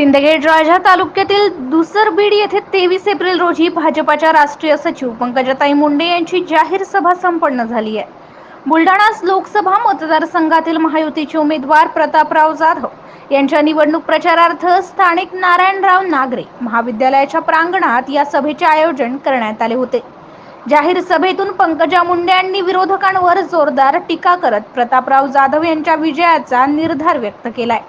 सिंदखेड राजा तालुक्यातील दुसरबीड येथे तेवीस एप्रिल रोजी भाजपाच्या राष्ट्रीय सचिव पंकजाताई मुंडे यांची जाहीर सभा संपन्न झाली आहे. बुलढाणा लोकसभा मतदारसंघातील महायुतीचे उमेदवार प्रतापराव जाधव यांच्या निवडणूक प्रचारार्थ स्थानिक नारायणराव नागरे महाविद्यालयाच्या प्रांगणात या सभेचे आयोजन करण्यात आले होते. जाहीर सभेतून पंकजा मुंडे यांनी विरोधकांवर जोरदार टीका करत प्रतापराव जाधव यांच्या विजयाचा निर्धार व्यक्त केलाय.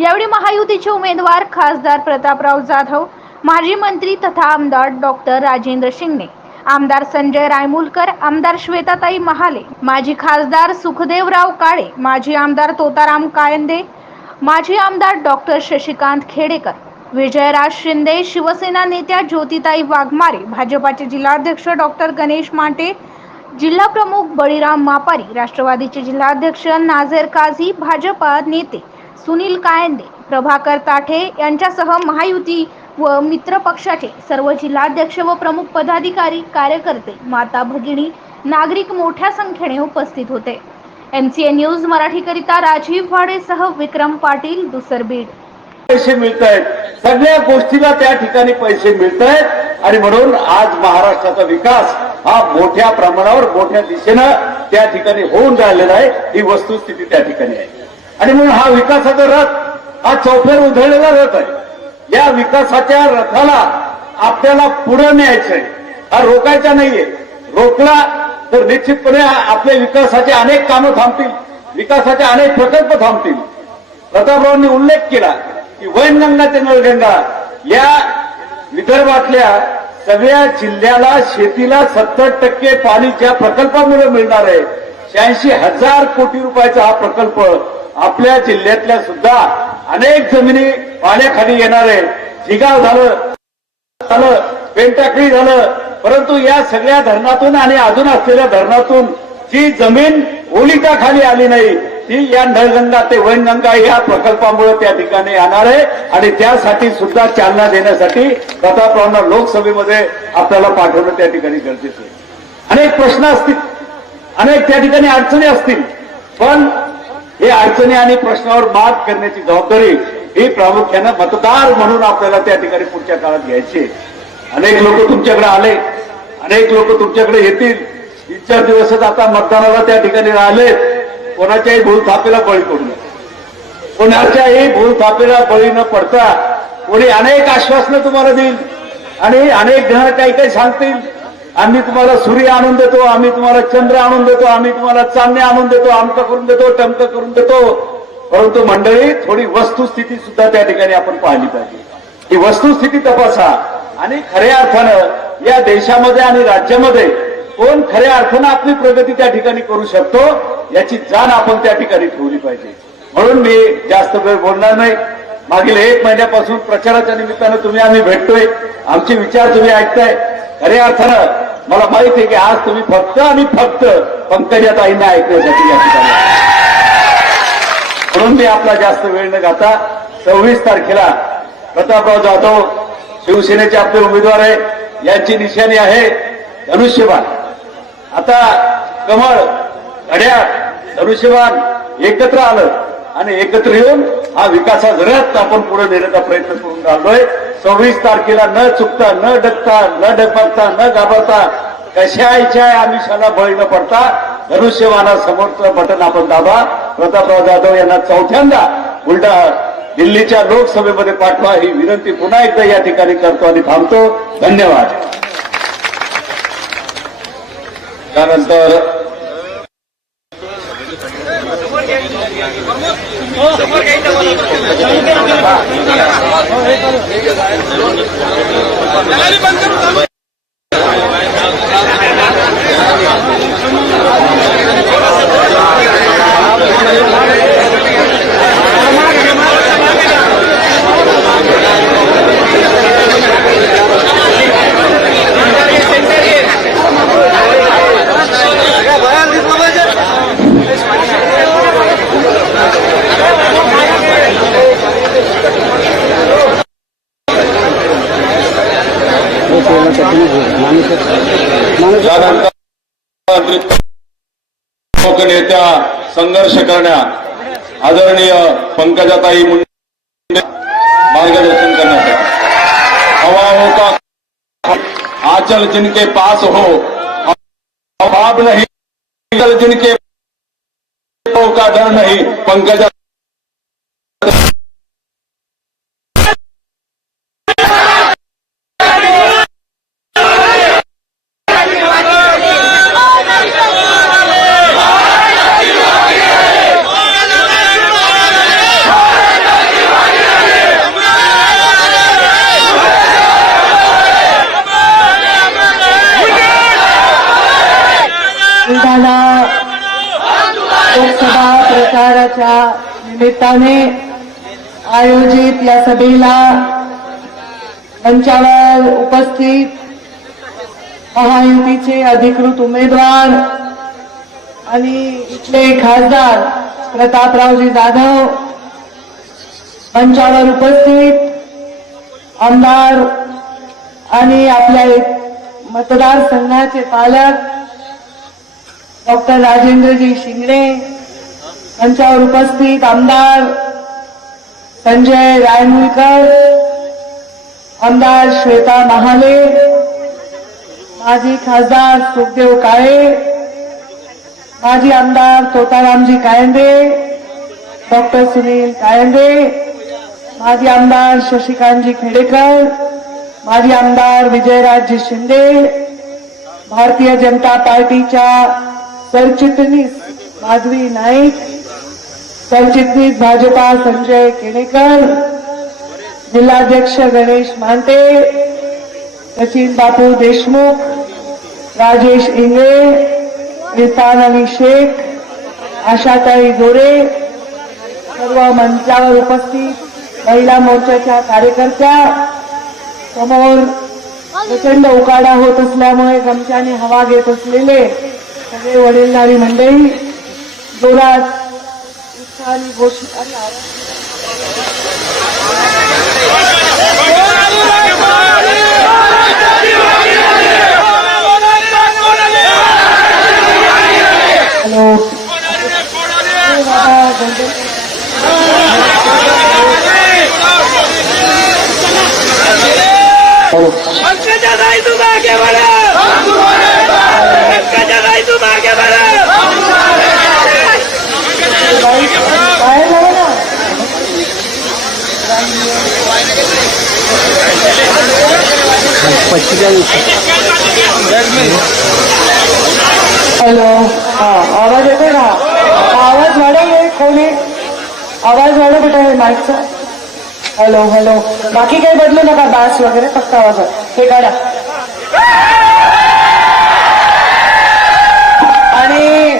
यावेळी महायुतीचे उमेदवार खासदार प्रतापराव जाधव माजी मंत्री तथा आमदार डॉक्टर राजेंद्र शिंगणे आमदार संजय रायमुलकर आमदार श्वेताताई महाले माजी खासदार सुखदेवराव काळे माजी आमदार तोताराम कायंदे माजी आमदार डॉक्टर शशिकांत खेडेकर विजयराज शिंदे शिवसेना नेत्या ज्योतिताई वाघमारे भाजपाचे जिल्हाध्यक्ष डॉक्टर गणेश मांटे जिल्हा प्रमुख बळीराम मापारी राष्ट्रवादीचे जिल्हाध्यक्ष नाझेर काझी भाजपा नेते सुनील कायंदे प्रभाकर ताठे यांच्यासह महायुती व मित्र पक्षाचे सर्व जिल्हाध्यक्ष व प्रमुख पदाधिकारी कार्यकर्ते माता भगिनी नागरिक मोठ्या संख्येने उपस्थित होते. एम सी ए न्यूज मराठीकरिता राजीव भाडेसह विक्रम पाटील दुसरबीड पैसे मिळत आहेत सगळ्या गोष्टीला त्या ठिकाणी पैसे मिळत आहेत आणि म्हणून आज महाराष्ट्राचा विकास हा मोठ्या प्रमाणावर मोठ्या दिशेनं त्या ठिकाणी होऊन राहिलेला आहे. ही वस्तुस्थिती त्या ठिकाणी आहे. आणि म्हणून हा विकासाचा रथ हा चौफेर उधळलेला रथ आहे. या विकासाच्या रथाला आपल्याला पुढे न्यायचंय हा रोकायचा नाहीये. रोखला तर निश्चितपणे आपल्या विकासाचे अनेक कामं थांबतील. विकासाचे अनेक प्रकल्प थांबतील. प्रतापरावांनी उल्लेख केला की वैनगंगा ते नळगंगा या विदर्भातल्या सगळ्या जिल्ह्याला शेतीला सत्तर टक्के पाणी ज्या प्रकल्पामुळे मिळणार आहे. शहाऐंशी हजार कोटी रुपयाचा हा प्रकल्प आपल्या जिल्ह्यातल्या सुद्धा अनेक जमिनी पाण्याखाली येणार आहे जिगाव झालं झालं पेंटाकळी झालं. परंतु या सगळ्या धरणातून आणि अजून असलेल्या धरणातून जी जमीन ओलिका खाली आली नाही ती या नळगंगा ते वैनगंगा या प्रकल्पामुळे त्या ठिकाणी येणार आहे. आणि त्यासाठी सुद्धा चालना देण्यासाठी प्रतापरावांना लोकसभेमध्ये आपल्याला पाठवणं त्या ठिकाणी गरजेचं आहे. अनेक प्रश्न असतील अनेक त्या ठिकाणी अडचणी असतील पण हे अडचणी आणि प्रश्नावर मात करण्याची जबाबदारी ही प्रामुख्यानं मतदार म्हणून आपल्याला त्या ठिकाणी पुढच्या काळात घ्यायची अनेक लोक तुमच्याकडे आले अनेक लोक तुमच्याकडे येतील. तीन चार दिवसच आता मतदानाला त्या ठिकाणी राहिले कोणाच्याही भूल थापेला बळी पडू नये. कोणाच्याही भूल थापेला बळी न पडता कोणी अनेक आश्वासनं तुम्हाला देईल आणि अनेक जण काही काही सांगतील. आम्ही तुम्हाला सूर्य आणून देतो आम्ही तुम्हाला चंद्र आणून देतो आम्ही तुम्हाला चांदणे आणून देतो आमक करून देतो टमक करून देतो. परंतु मंडळी थोडी वस्तुस्थिती सुद्धा त्या ठिकाणी आपण पाहिली पाहिजे. ही वस्तुस्थिती तपासा. आणि खऱ्या अर्थानं या देशामध्ये आणि राज्यामध्ये कोण खऱ्या अर्थानं आपली प्रगती त्या ठिकाणी करू शकतो याची जाण आपण त्या ठिकाणी ठेवली पाहिजे. म्हणून मी जास्त वेळ बोलणार नाही. मागील एक महिन्यापासून प्रचाराच्या निमित्तानं तुम्ही आम्ही भेटतोय. आमचे विचार तुम्ही ऐकताय. खऱ्या अर्थानं मला माहीत आहे की आज तुम्ही फक्त आणि फक्त पंकजाताईंना ऐकण्यासाठी या ठिकाणी. म्हणून मी आपला जास्त वेळ न घाता सव्वीस तारखेला प्रतापराव जाधव शिवसेनेचे आपले उमेदवार आहे यांची निशाणी आहे धनुष्यबाण. आता कमळ घड्याळ धनुष्यबाण एकत्र आलं. आणि एकत्र येऊन हा विकासाचा रथ आपण पुढे नेण्याचा प्रयत्न करून राहिलोय. सव्वीस तारखेला न चुकता न डकता न डगमगता न घाबरता कशाच्या आमिषाला बळी न पडता धनुष्यवाना समोरचं बटन आपण दाबा. प्रतापराव जाधव यांना चौथ्यांदा उलटा दिल्लीच्या लोकसभेमध्ये पाठवा ही विनंती पुन्हा एकदा या ठिकाणी करतो आणि थांबतो. धन्यवाद. त्यानंतर त्यानंतर करण्या आदरणीय पंकजाताई मुंडे मार्गदर्शन करना हवा हो का आंचल जिनके पास हो अभाव नहीं जिनके हो का डर नहीं पंकजा निमित्ताने आयोजित या सभेला मंचावर उपस्थित महायुतीचे अधिकृत उमेदवार आणि इथले खासदार प्रतापरावजी जाधव मंचावर उपस्थित आमदार आणि आपल्या मतदारसंघाचे पालक डॉक्टर राजेंद्रजी शिंगणे मंचावर उपस्थित आमदार संजय रायमुलकर आमदार श्वेता महाले माजी खासदार सुखदेव काळे माजी आमदार तोतारामजी कायंदे डॉक्टर सुनील कायंदे माजी आमदार शशिकांतजी खेडेकर माजी आमदार विजयराजजी शिंदे भारतीय जनता पार्टीच्या सरचिटणीस माधवी नाईक सरचिटणीस भाजपा संजय केणेकर जिल्हाध्यक्ष गणेश मांटे सचिन बापू देशमुख राजेश इंगळे रितान अली शेख आशाताई गोरे सर्व मंचावर उपस्थित महिला मोर्चाच्या कार्यकर्त्या समोर प्रचंड उकाडा होत असल्यामुळे गमच्याने हवा घेत असलेले सगळे वडीलधारी मंडळी जोरात उत्साहाने घोषित अरे आवाज- हॅलो अरे बाबा, गोंधळ. हॅलो पंकजा नाही तू मागे बरं पंकजा नाही तू मागे बरं बाहेर जाऊ ना हॅलो हा आवाज येतो ना आवाज वाढव कोणी आवाज वाढव बेटा हे माईकचा हॅलो हॅलो बाकी काही बदलू नका बास वगैरे फक्त आवाज. हे काढा. आणि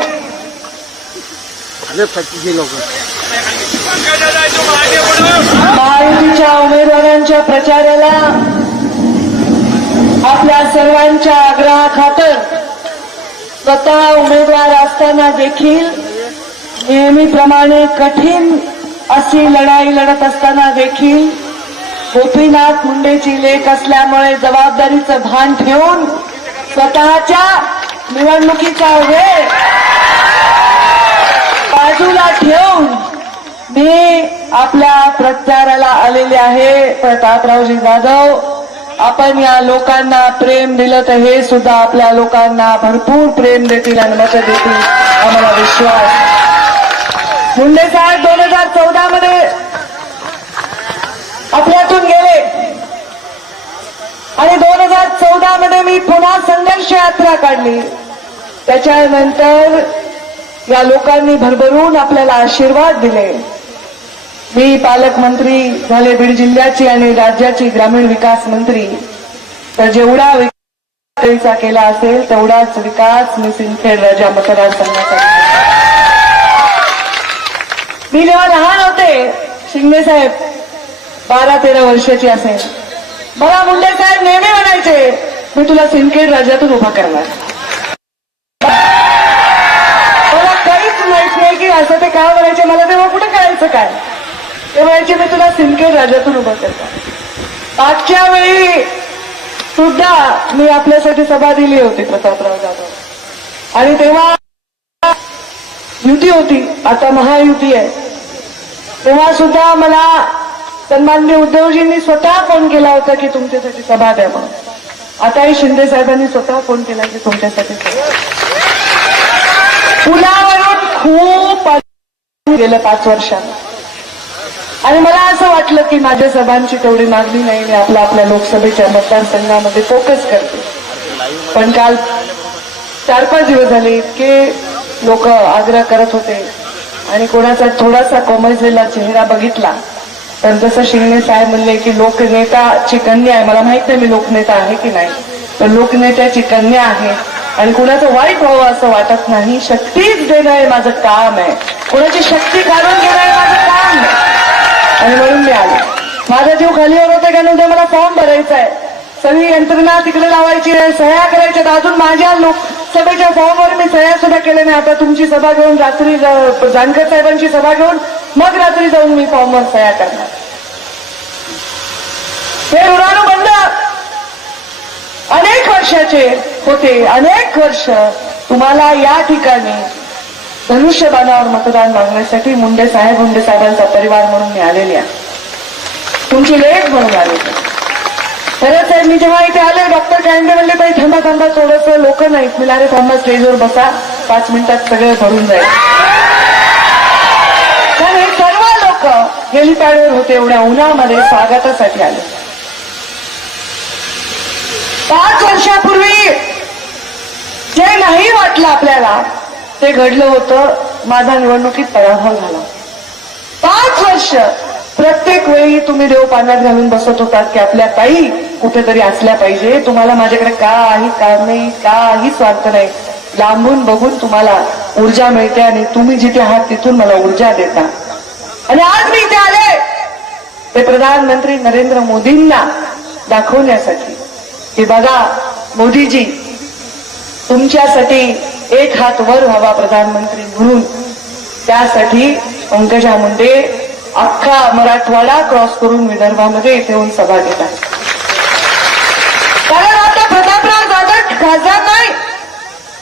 महायुतीच्या उमेदवारांच्या प्रचाराला आपल्या सर्वांच्या आग्रहाखातर स्वतः उमेदवार असताना देखील नेहमीप्रमाणे कठीण अशी लढाई लढत असताना देखील गोपीनाथ मुंडेची लेख असल्यामुळे जबाबदारीचं भान ठेवून स्वतःच्या निवडणुकीचा वेळ बाजूला ठेवून मी आपल्या प्रचाराला आलेले आहे. प्रतापरावजी जाधव आपण या लोकांना प्रेम दिलं तर हे सुद्धा आपल्या लोकांना भरपूर प्रेम देतील आणि मत देतील. आम्हाला विश्वास मुंडे साहेब दोन हजार चौदा मध्ये आपल्यातून गेले. आणि दोन हजार चौदा मध्ये मी पुन्हा संघर्ष यात्रा काढली. त्याच्यानंतर या लोकांनी भरभरून आपल्याला आशीर्वाद दिले. मी पालकमंत्री झाले बीड जिल्ह्याची आणि राज्याची ग्रामीण विकास मंत्री. तर जेवढा विकास केला असेल तेवढाच विकास मी सिंदखेड राजा मतदारसंघाचा मी जेव्हा लहान होते. शिंदे साहेब बारा तेरा वर्षाची असेल. मला मुंडे साहेब नेहमी म्हणायचे मी तुला सिंदखेड राज्यातून उभा करणार. मला काहीच माहीत नाही की असं ते का म्हणायचे मला तेव्हा कुठे कळायचं काय? ते म्हणायचे मी तुला सिंदखेड राज्यातून उभं करणार. मागच्या वेळी सुद्धा मी आपल्यासाठी सभा दिली होती प्रतापराव जाधव. आणि तेव्हा युती होती. आता महायुती आहे. तेव्हा सुद्धा मला सन्माननीय उद्धवजींनी स्वतः फोन केला होता की तुमच्यासाठी सभा द्या म्हणून. आताही शिंदे साहेबांनी स्वतः फोन केला की तुमच्यासाठी पुलावरून खूप गेलं पाच वर्षात. आणि मला असं वाटलं की माझ्या सभांची तेवढी मागणी नाही मी आपला आपल्या लोकसभेच्या मतदारसंघामध्ये फोकस करते. पण काल चार पाच दिवस झाले इतके लोक आग्रह करत होते. आणि कोणाचा थोडासा कोमजलेला चेहरा बघितला तर जसं शिंगणे साहेब म्हणले की लोकनेताची कन्या आहे. मला माहीत नाही मी लोकनेता आहे की नाही पण लोकनेत्याची कन्या आहे. आणि कुणाचं वाईट व्हावं असं वाटत नाही शक्तीच देणं हे माझं काम आहे. कोणाची शक्ती काढून घेणं हे माझं काम आहे. आणि म्हणून मी आले. माझा जीव खालीवर होता कारण उद्या मला फॉर्म भरायचा आहे. सगळी यंत्रणा तिकडे लावायची आहे सह्या करायच्या अजून माझ्या लोक सभेच्या फॉर्मवर मी सह्या सुद्धा केल्या नाही. आता तुमची सभा घेऊन रात्री जानकर साहेबांची सभा घेऊन मग रात्री जाऊन मी फॉर्मवर सह्या करणार. हे ऋणानुबंध अनेक वर्षाचे होते. अनेक वर्ष तुम्हाला या ठिकाणी धनुष्यबाणावर मतदान मागण्यासाठी मुंडे साहेब मुंडे साहेबांचा परिवार म्हणून मी आलेली आहे. तुमची लेख म्हणून आलेली खरंच साहेब मी जेव्हा इथे आले डॉक्टर कायंदे म्हणले ताई थांबा थांबा थोडस लोक नाहीत. मी अरे थांबा स्टेजवर बसा. पाच मिनिटात सगळे भरून जाईल. तर हे सर्व लोक हेलिपॅडवर होते एवढ्या उन्हामध्ये स्वागतासाठी आले. पाच वर्षापूर्वी जे नाही वाटलं आपल्याला ते घडलं होतं. माझा निवडणुकीत पराभव झाला. पाच वर्ष प्रत्येक वेळी तुम्ही देव पाण्यात घालून बसत होतात की आपल्या ताई कुठेतरी असल्या पाहिजे. तुम्हाला माझ्याकडे काही काम नाही काही स्वार्थ नाही. लांबून बघून तुम्हाला ऊर्जा मिळते आणि तुम्ही जिथे आहात तिथून मला ऊर्जा देता. आणि आज मी इथे आले ते प्रधानमंत्री नरेंद्र मोदींना दाखवण्यासाठी. की बघा मोदीजी तुमच्यासाठी एक हात वर व्हावा प्रधानमंत्री म्हणून. त्यासाठी पंकजा मुंडे अख्खा मराठवाडा क्रॉस करून विदर्भामध्ये इथे येऊन सभा घेतात कारण आता प्रतापराव जाधव खासदार नाही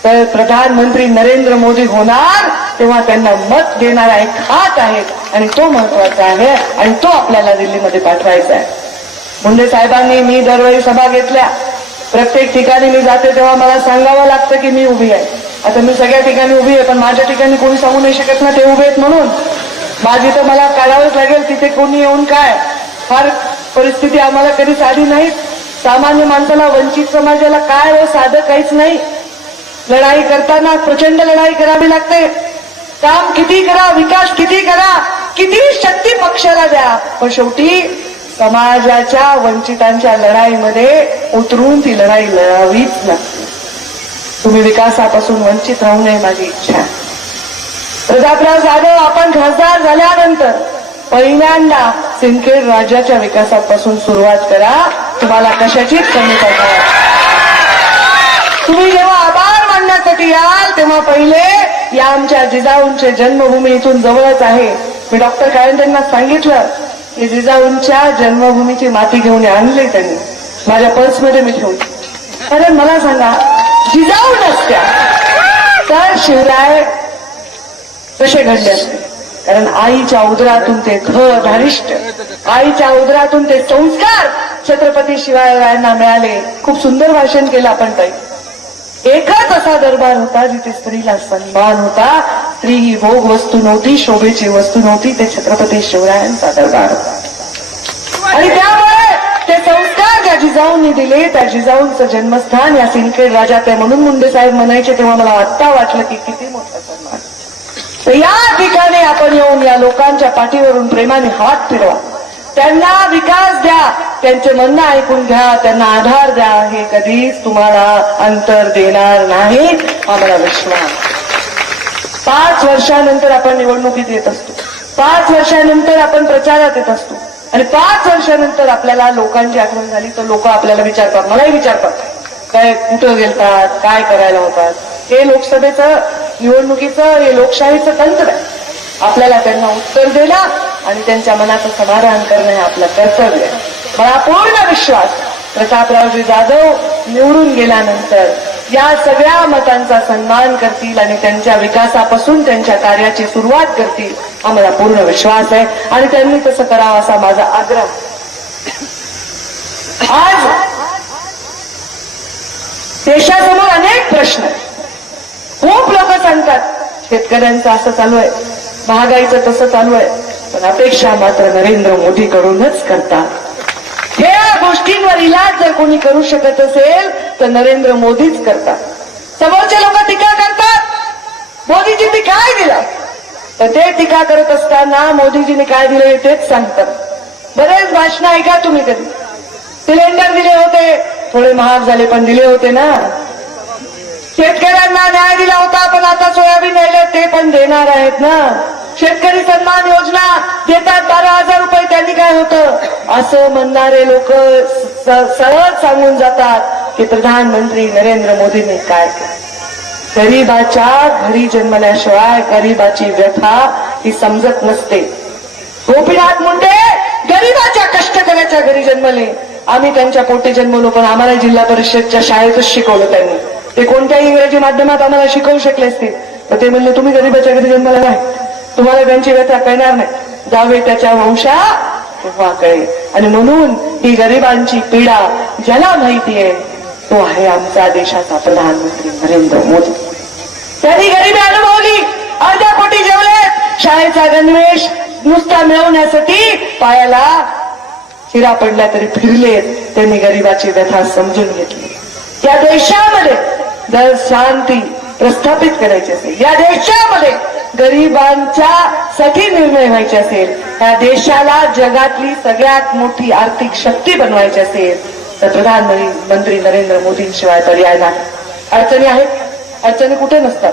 तर प्रधानमंत्री नरेंद्र मोदी होणार तेव्हा त्यांना मत देणारा एक हात आहे आणि तो महत्त्वाचा आहे आणि तो आपल्याला दिल्लीमध्ये पाठवायचा आहे. मुंडे साहेबांनी मी दरवेळी सभा घेतल्या. प्रत्येक ठिकाणी मी जाते तेव्हा मला सांगावं लागतं की मी उभी आहे. आता मी सगळ्या ठिकाणी उभी आहे पण माझ्या ठिकाणी कोणी सांगू नाही शकत ना ते उभे आहेत म्हणून. माझी तर मला काढावंच लागेल तिथे कोणी येऊन काय? फार परिस्थिती आम्हाला कधी साधी नाही सामान्य माणसाला वंचित समाजाला काय व साधं काहीच नाही. लढाई करताना प्रचंड लढाई करावी लागते. काम किती करा विकास किती करा किती शक्ती पक्षाला द्या. पण शेवटी समाजाच्या वंचितांच्या लढाईमध्ये उतरून ती लढाई लढावीच लागते तुम्ही विकासापासून वंचित राहू नये माझी इच्छा आहे. जाधव आपण खासदार झाल्यानंतर पहिल्यांदा सिंदखेड राज्याच्या विकासापासून सुरुवात करा. तुम्हाला कशाचीच कमी पडणार? तुम्ही जेव्हा आभार मानण्यासाठी याल तेव्हा पहिले या आमच्या जिजाऊंचे जन्मभूमी इथून जवळच आहे. मी डॉक्टर कायंदेंना सांगितलं की जिजाऊंच्या जन्मभूमीची माती घेऊन आणली त्यांनी. माझ्या पर्समध्ये मी ठेवून कारण मला सांगा जिजाऊ नसत्या. तर शिवराय कसे घडले कारण आईच्या उदरातून ते घर धारिष्ट आईच्या उदरातून ते संस्कार छत्रपती शिवायांना मिळाले. खूप सुंदर भाषण केलं आपण ताई. एकच असा दरबार होता जिथे स्त्रीला सन्मान होता. स्त्री ही भोग वस्तू नव्हती शोभेची वस्तू नव्हती ते छत्रपती शिवरायांचा दरबार होता. आणि त्यामुळे ते संस्कार त्या जिजाऊंनी दिले. त्या जिजाऊंचं जन्मस्थान या सिंदखेड राजात आहे म्हणून मुंडे साहेब म्हणायचे तेव्हा मला आत्ता वाटलं की किती मोठा सन्मान. तर या ठिकाणी आपण येऊन या लोकांच्या पाठीवरून प्रेमाने हात फिरवा. त्यांना विकास द्या. त्यांचे म्हणणं ऐकून घ्या. त्यांना आधार द्या. हे कधीच तुम्हाला अंतर देणार नाही आम्हाला विश्वास. पाच वर्षानंतर आपण निवडणुकीत येत असतो. पाच वर्षानंतर आपण प्रचारात येत असतो. आणि पाच वर्षानंतर आपल्याला लोकांची आठवण झाली तर लोक आपल्याला विचारतात मलाही विचारतात. काय कुठं गेलतात? काय करायला होतात? हे लोकसभेचं निवडणुकीचं हे लोकशाहीचं तंत्र आहे. आपल्याला त्यांना उत्तर देणं आणि त्यांच्या मनाचं समाधान करणं हे आपलं कर्तव्य आहे. मला पूर्ण विश्वास प्रतापरावजी जाधव निवडून गेल्यानंतर या सगळ्या मतांचा सन्मान करतील आणि त्यांच्या विकासापासून त्यांच्या कार्याची सुरुवात करतील हा मला पूर्ण विश्वास आहे. आणि त्यांनी तसं करावं असा माझा आग्रह. आज देशासमोर अनेक प्रश्न आहेत. खूप लोक सांगतात शेतकऱ्यांचं असं चालू आहे महागाईचं तसं चालू आहे पण अपेक्षा मात्र नरेंद्र मोदी कडूनच करतात. या गोष्टींवर इलाज जर कोणी करू शकत असेल तर नरेंद्र मोदीच करतात. समोरचे लोक टीका करतात मोदीजींनी काय दिलं? तर ते टीका करत असताना मोदीजींनी काय दिलं तेच सांगतात. बरेच भाषण ऐका तुम्ही कधी सिलेंडर दिले होते थोडे महाग झाले पण दिले होते ना. शेतकऱ्यांना न्याय दिला होता पण आता सोयाबीन यायला ते पण देणार आहेत ना. शेतकरी सन्मान योजना देतात बारा हजार रुपये त्यांनी काय होतं? असं म्हणणारे लोक सरळ सांगून जातात की प्रधानमंत्री नरेंद्र मोदींनी काय केलं. गरीबाच्या घरी जन्मल्याशिवाय गरीबाची व्यथा ही समजत नसते. गोपीनाथ मुंडे गरीबाच्या कष्टकऱ्याच्या घरी जन्मले. आम्ही त्यांच्या पोटी जन्मलो पण आम्हाला जिल्हा परिषदच्या शाळेतच शिकवलं त्यांनी. ते कोणत्याही इंग्रजी माध्यमात आम्हाला शिकवू शकले असते. तर ते म्हणले तुम्ही गरीबाच्या घरी जन्माला नाही. तुम्हाला त्यांची व्यथा कळणार नाही. जावे त्याच्या वंशा तेव्हा कळे आणि म्हणून ही गरिबांची पीडा ज्याला माहिती आहे तो आहे आमचा देशाचा प्रधानमंत्री नरेंद्र मोदी. त्यांनी गरिबी अनुभवली. अर्ध्या कोटी जेवले. शाळेचा गणवेश नुसता मिळवण्यासाठी पायाला चिरा पडल्या तरी फिरले त्यांनी गरिबाची व्यथा समजून घेतली. या देशामध्ये जर शांती प्रस्थापित करायची असेल. या देशामध्ये गरिबांच्या साठी निर्णय व्हायचे असेल. या देशाला जगातली सगळ्यात मोठी आर्थिक शक्ती बनवायची असेल. तर प्रधानमंत्री नरेंद्र मोदींशिवाय पर्याय नाही. अडचणी आहेत. अडचणी कुठे नसतात.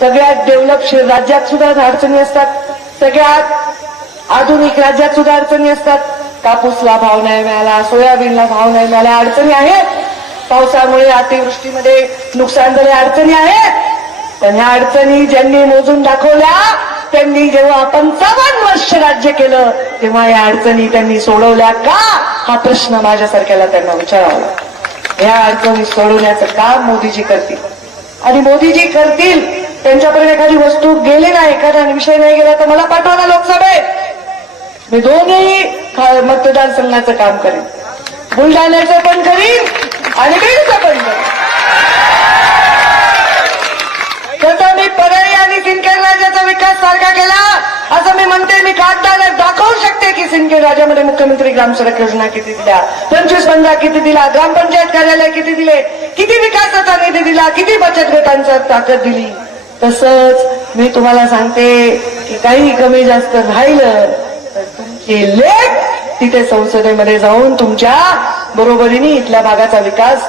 सगळ्यात डेव्हलपशील राज्यात सुद्धा अडचणी असतात. सगळ्यात आधुनिक राज्यात सुद्धा अडचणी असतात. कापूसला भाव नाही मिळाला सोयाबीनला भाव नाही मिळाला अडचणी आहेत. पावसामुळे अतिवृष्टीमध्ये नुकसान झाले अडचणी आहेत. पण ह्या अडचणी ज्यांनी मोजून दाखवल्या त्यांनी जेव्हा पंचावन्न वर्ष राज्य केलं तेव्हा या अडचणी त्यांनी सोडवल्या का? हा प्रश्न माझ्यासारख्याला त्यांना विचारावा. या अडचणी सोडवण्याचं काम मोदीजी करतील. आणि मोदीजी करतील त्यांच्यापर्यंत एखादी वस्तू गेली नाही एखादा विषय नाही गेला तर मला पाठवा ना लोकसभेत. मी दोनही मतदारसंघाचं काम करेन. बुलढाण्याचं पण करीन आणि बीडचं बंद करीन मी परळी आणि सिंदखेड राज्याचा विकास सारखा केला असं मी म्हणते मी खासदार दाखवू शकते की सिंदखेड राजामध्ये मुख्यमंत्री ग्रामसडक योजना किती दिल्या पंचवीस पंधरा किती दिला ग्रामपंचायत कार्यालय किती दिले किती विकासाचा निधी दिला किती बचत गटांचा ताकद दिली. तसंच मी तुम्हाला सांगते की काही कमी जास्त राहिलं तर तुमचे लेख तिथे संसदेमध्ये जाऊन तुमच्या बरोबरीने इथल्या भागाचा विकास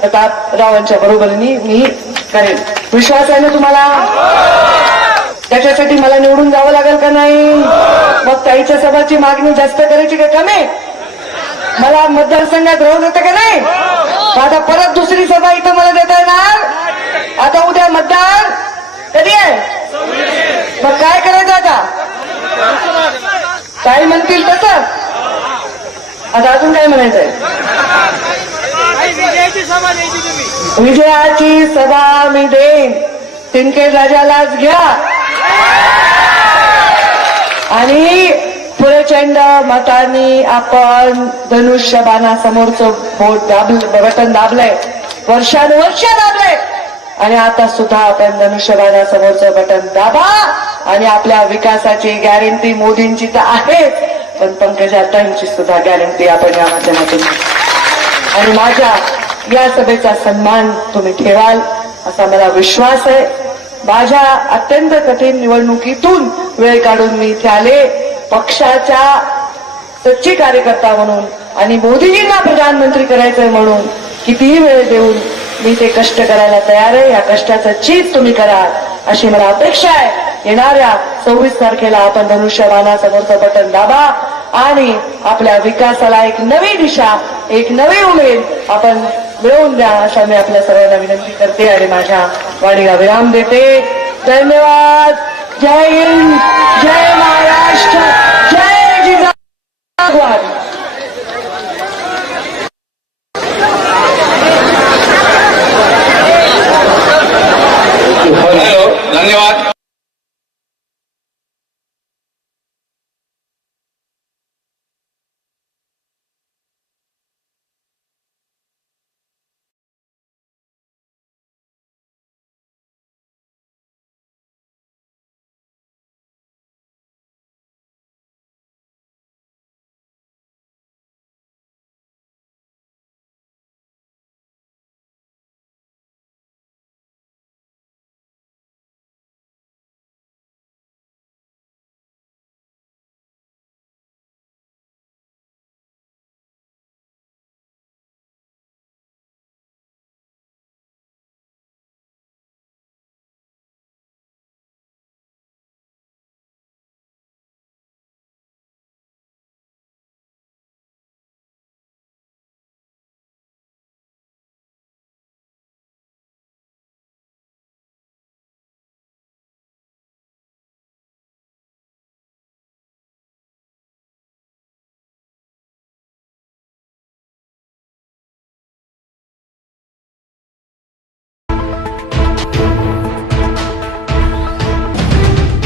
प्रतापरावांच्या बरोबरीने मी करेन. विश्वास आहे ना तुम्हाला? त्याच्यासाठी मला निवडून जावं लागेल का नाही? मग ताईच्या सभाची मागणी जास्त करायची का कमी? मला मतदारसंघात राहू देतं का नाही? मग आता परत दुसरी सभा इथं मला देता येणार? आता उद्या मतदान कधी आहे? मग काय करायचं आता? काय म्हणतील तसं. आता अजून काय म्हणायचंय? विजयाची सभा द्यायची तुम्ही. विजयाची सभा मी देईन. सिंदखेड राजालाच घ्या. आणि प्रचंड मतांनी आपण धनुष्यबाणासमोरचं बोट दाबलं बटन दाबलंय. वर्षानुवर्ष दाबलंय. आणि आता सुद्धा आपण धनुष्यबाणासमोरचं बटन दाबा. आणि आपल्या विकासाची गॅरंटी मोदींची तर आहेच. पण पंकजाताईंची सुद्धा गॅरंटी आपण या माध्यमातून आणि माझ्या या सभेचा सन्मान तुम्ही ठेवाल असा मला विश्वास आहे. माझ्या अत्यंत कठीण निवडणुकीतून वेळ काढून मी इथे आले. पक्षाच्या सच्ची कार्यकर्ता म्हणून आणि मोदीजींना प्रधानमंत्री करायचंय म्हणून कितीही वेळ देऊन मी ते कष्ट करायला तयार आहे. या कष्टाचं चीज तुम्ही करा अशी मला अपेक्षा आहे. येणाऱ्या सव्वीस तारखेला आपण धनुष्यबाणाचं वरचं बटन दाबा आणि आपल्या विकासाला एक नवी दिशा एक नवी उमेद आपण मिळवून द्या. अशा मी आपल्या सर्वांना विनंती करते आणि माझ्या वाणीला विराम देते. धन्यवाद. जय हिंद. जय महाराष्ट्र. जय जिजाबाद